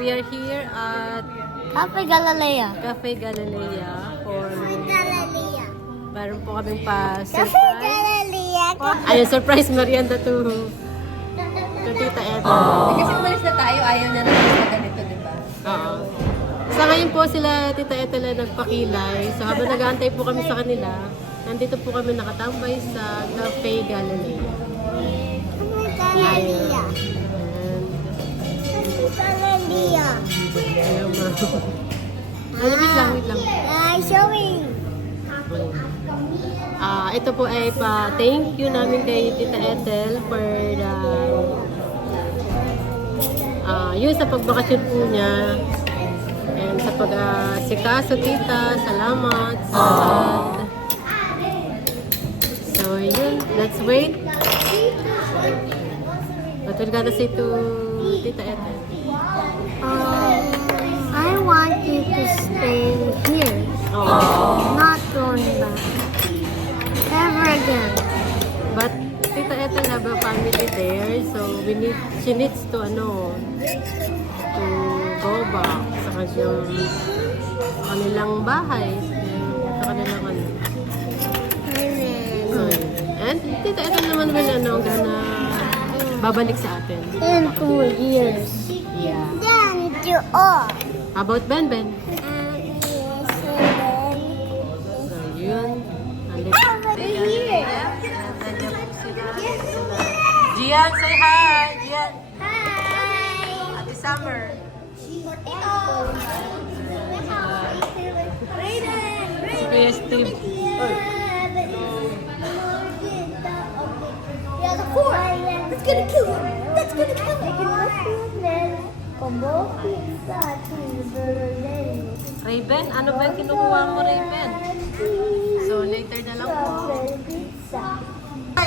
we are here at Cafe Galilea. Cafe Galilea for Galilea. meron po kaming pa Cafe surprise. Galilea. Ayun, surprise merienda to Tita Ethel. Kasi umalis na tayo, ayaw na naman na ganito, di ba? Oo. Sa ngayon po sila Tita Ethel na nagpakilay. So habang nag-aantay po kami sa kanila, nandito po kami nakatambay sa Cafe Galilea. Galilea. Galilea. Ayun, wait lang. Showing. Ito po ay pa-thank you namin kay Tita Ethel for the yun sa pagbakasyon po niya and sa pag-sikaso tita, salamat sa so yun, let's wait. What we're gonna say to Tita Ethel? I want you to stay here, not going back. Never again. But Tita Ethel have a family there, so she needs to to go back sa kanilang bahay, sa kanilang So, and Tita Ethel naman will gana babalik sa atin. In 2 years. Yeah. Then to all. How about Ben? So, yun. Here. Gian, say hi! Gian! Hi. Ate Summer! Kuya Steve. That's gonna kill him. That's gonna kill him. Combo pizza cheeseburger. Raven, ano ba yung kinukuha mo, Raven? So, later na lang po. Pizza. Ay!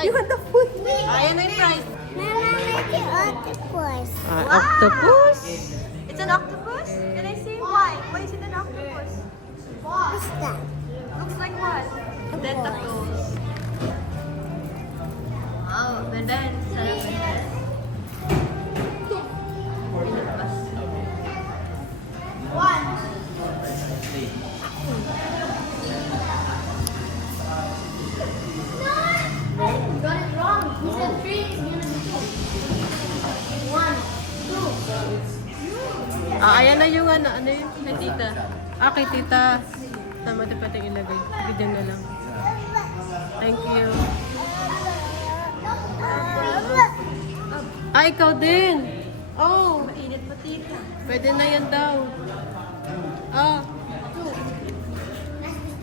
You want the food? Ayan na yung prize. Mama, make it octopus. Octopus? It's an octopus? Can I see why? Why is it an octopus? What's that? Looks like what? Tentacles. Wow, Ben. Sarap Ben. You got it wrong. He said 3 is gonna be 2. 1, 2. Ayan na yung ano yun? Kay tita. Kay tita. Tama ito pati ilagay. Bigyan na lang. Thank you. Ikaw din. Oh, Mainit pa tita. pwede na yan daw.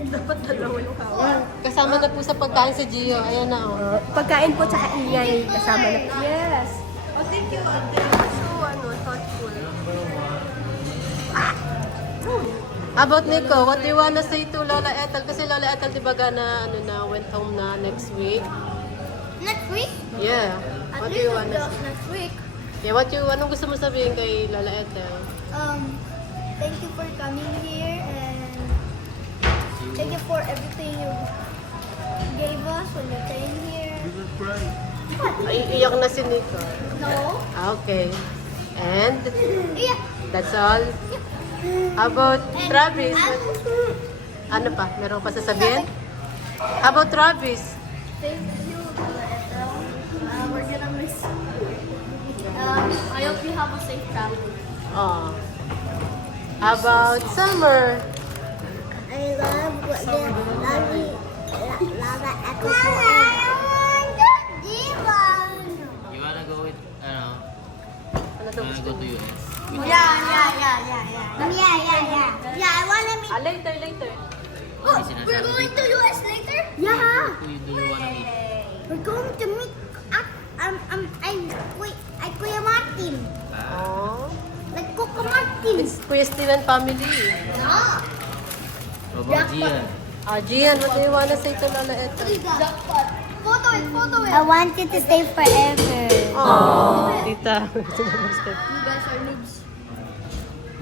Dapat dalawa yung hawak. Kasama na po sa pagkain sa Gio. Ayan na Pagkain po tsaka ingay kasama na. Yes. Oh, thank you, Ate. So, thoughtful. How about Nico? What do you wanna say to Lola Ethel? Kasi Lola Ethel, di ba went home na next week? Next week? Yeah. What do you wanna say? Next week. Yeah, anong gusto mo sabihin kay Lola Ethel? Thank you for coming here and thank you for everything you gave us when you came here. Ay, iyak na si Nico. No? Okay. And Yeah. that's all. How about Travis? Ano pa? Meron pa sasabihin? How about Travis? Thank you, Ethel. We're gonna miss you. I hope you have a safe travel. Oh. How about Summer? I love what Lava Echo You wanna go with, Ano daw wanna gusto go to mo? US? Yeah, I wanna meet. Later. Oh, we're going to US later? Yeah. Who do you wanna meet? We're going to meet Kuya Martin. Oh. Like Coco Martin. It's Kuya Steven family. No. What about Gian? Gian, what do you wanna say to Lola Ethel? Jackpot. Photo it. I want you to stay forever. Oh, tita. You guys are noobs.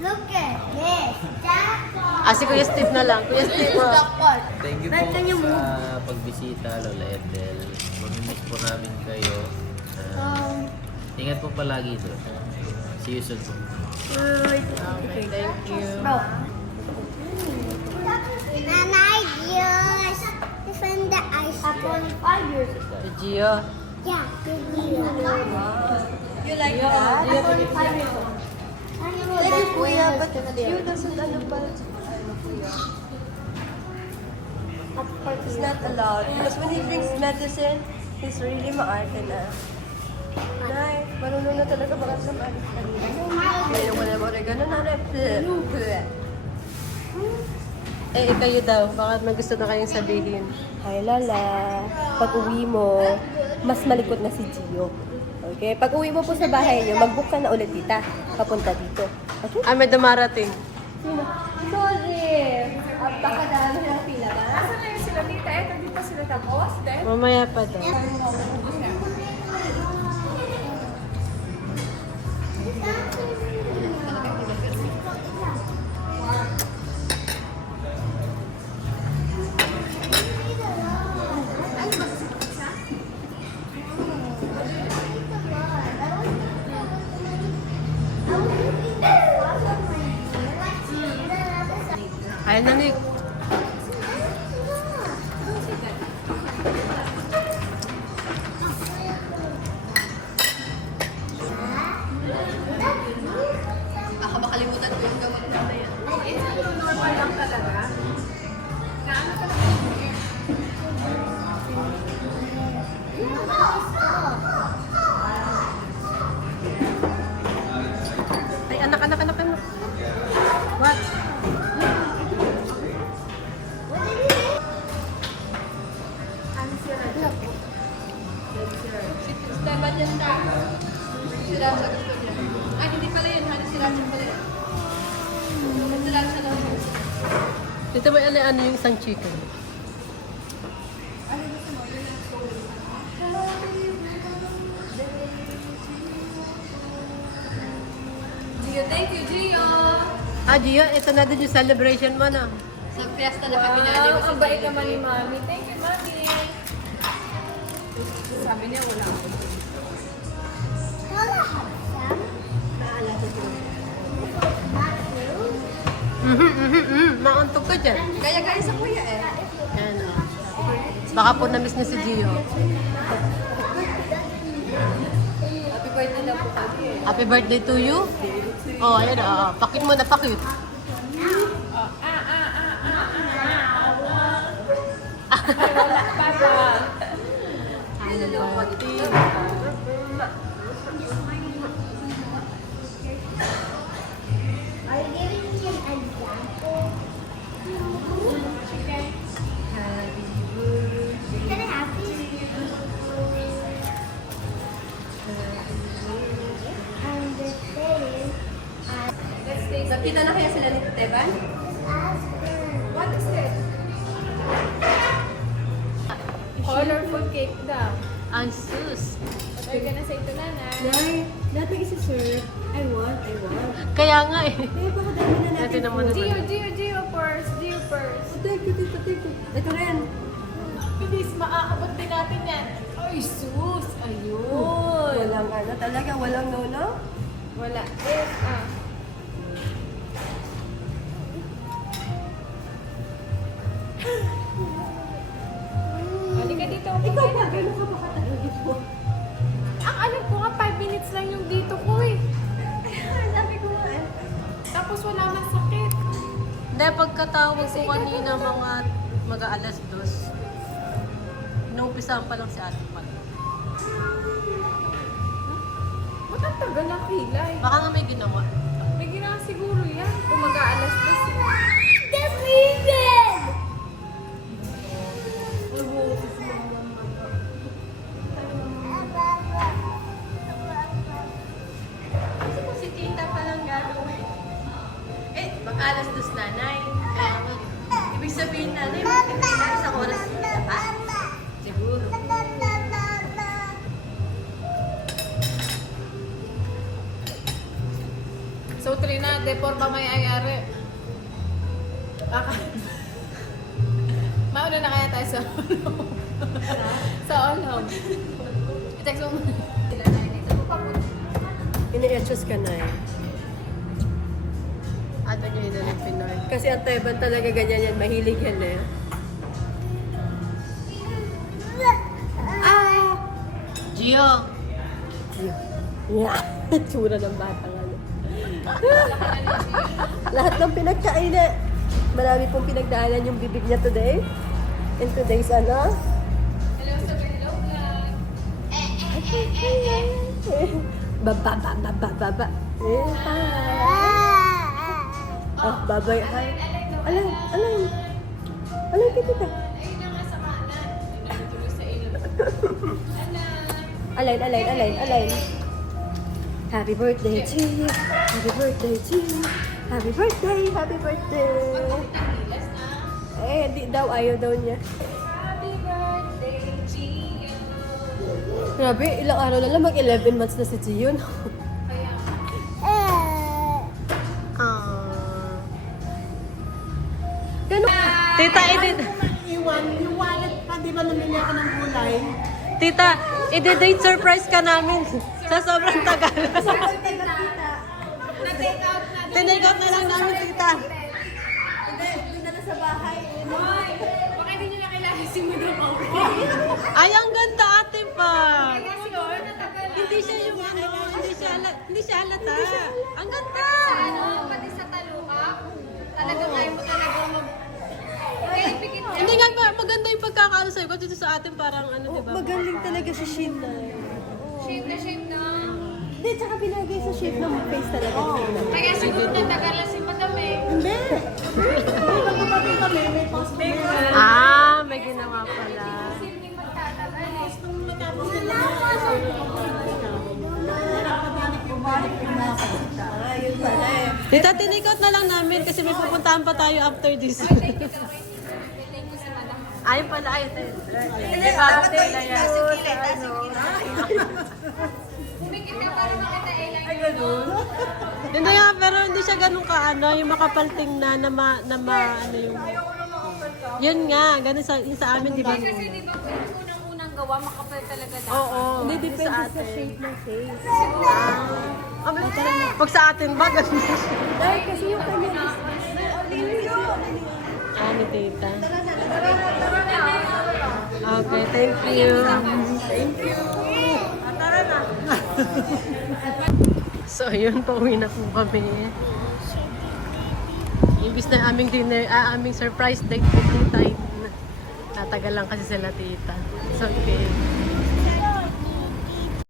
Look at this. Jackpot. Ah, si Kuya Steve na lang. Kuya Steve, oh. Jackpot. Thank you Ba't po can you sa pagbisita, Lola Ethel. Mamimiss po namin kayo. Ingat po palagi doon. See you soon po. Okay, thank you. Bro. Nanay, yes. Defend the ice. Upon 5 years ago. Si Gio. Yeah, good deal. You like that? Upon 5 years ago. Thank you, Kuya, but you doesn't ano pa. Ano, Kuya? It's not allowed. Because when he drinks medicine, he's really maarte na. Nay, marunong na talaga baka sa maalis kanina. Ngayon wala mo rin ganun, nanay. Eh, kayo daw. Baka may gusto na kayong sabihin. Hi, Lala. Pag uwi mo, mas malikot na si Gio. Okay? Pag uwi mo po sa bahay niyo, mag-book ka na ulit tita. Papunta dito. Okay? Ah, may dumarating. Sino? Sorry. Napakadami ng pila ba? Nasaan na yung sila dito? Eto, di pa sila tapos? Then, Mamaya pa daw. Ayun na, Nick. Baka makalimutan ko yung gawin ko na yan. normal lang talaga. Na ano pa Ay, anak. What? Si Rajan na. Si Rajan gusto niya. Ay, hindi pala yun. Si Rajan pala yun. Si Rajan na. Dito may ano yung isang chicken. Gio, thank you, Gio. Ah, Gio, ito na din yung celebration mo na. Sa fiesta na kami na. wow, ang bait naman ni Mami. Thank you, Mami. Sabi niya, wala ako. Mauntog ka dyan. Kaya guys, sa kuya eh. Ayan, oh. Baka po na-miss na si Gio. Happy birthday na po kami eh. Happy birthday to you. Oh, ayan, oh. Pakit mo na, pakit. Are you giving me an example? Can I have these? And the thing, Let's taste. Nakita na kaya sila ni Teban? ask her. What is it? Colorful cake daw. Ang sus. What are you gonna say to Nanay? Nay, dati kasi sir, I want. Kaya nga eh. Kaya baka dami na Dati naman Gio purse. Gio purse. Thank you. Ito rin. Bilis, maaabot din natin yan. Ay, sus! Ayun! Walang ano, talaga walang no-no. Wala. Halika dito. Ikaw ba, gano'n ka makatalo mo? Ang alam ko nga, 5 minutes lang yung dito ko eh. Sabi ko nga eh. Tapos wala man sakit. Hindi, pagkatawag ko kanina mga mag-aalas 2, inuumpisahan pa lang si ate pa. Ba't ang tagal ng kilay? Baka nga may ginawa. May ginawa siguro yan. Kung mag-aalas na siya. The reason! Kasi kung si tita pa lang gagawin. Eh, mag-alas 2 nanay. Kaya nga, ibig sabihin nanay, magkakita sa oras na pa. Siguro. So, doktrina, deporma may ayari. Mauna na kaya tayo sa all-home. Sa all-home. I-text mo muna. Ini-etchos ka na eh. Ano nyo yun ng Pinoy? Kasi ang Teban talaga ganyan yan. Mahilig yan eh. Gio! Yeah. Tsura ng bata nga. Lahat ng pinagkainan. Marami pong pinagdaanan yung bibig niya today. In today's ano? Hello, sabi hello, vlog. Baba, baba, baba, baba. Eh, hi. Oh, babay, hi. Alay, alay. Alay, kita ka. Ayun na nga sa kanan. Nagtuloy sa ilog. Alain, alain, alain, alain. Happy birthday to you. Happy birthday to you. Happy birthday, happy birthday. Pagkakilas na. Eh, hindi daw, ayaw daw niya. Happy birthday, Gio. Grabe, ilang araw na lang, mag-11 months na si Gion. Kaya, Ganun. Tita, Iwan, yung wallet pa, di ba namili ako ng gulay? Tita, i-date surprise ka namin sa sobrang tagal. na-take out na. Tinake out na lang namin, tita. Hoy, baka hindi nyo nakilala si Madam Auri. Ay, ang ganda ate pa. Kaya siguro natagal. Hindi siya yung ano, hindi siya halata. Ang ganda. Ano, pati sa taluka, talagang ayaw mo talagang Kaya ipikit niya. Hindi nga ba, maganda yung pagkakaano sa'yo. Kasi dito sa atin parang ano, di ba? Magaling talaga si Shin na. Shape na. Hindi, tsaka pinagay sa shape ng face talaga. Kaya siguro natagalan si Madam eh. Hindi. May kapatid kami, may post Ah, may ginawa pala. Simpleng magtatagal eh. Nung natapos nila, nakabalik yung balik yung nasa. Ayun pala eh. Tita, tinake out na lang namin kasi may pupuntahan pa tayo after this. Thank you daw eh. Thank you sa Madam. Ayun pala, ayun. Hindi ba? Pumikit ka para makita eyeliner mo. Hindi nga, pero hindi siya ganun ka ano, yung makapal tingnan na ano yung... Yun nga, ganun yung sa amin, di ba? Kasi di ba yung unang-unang gawa, makapal talaga dapat. Oo, Hindi, hindi depende sa sa atin. shape ng face. Pag sa atin ba, ganun siya. Dahil kasi yung kanya Ano, tita? Okay, thank you. Thank you. Tara na. So, yun, pauwi na po kami. Ibis na aming dinner, aming surprise date with tita. Tatagal lang kasi sila tita. So, okay.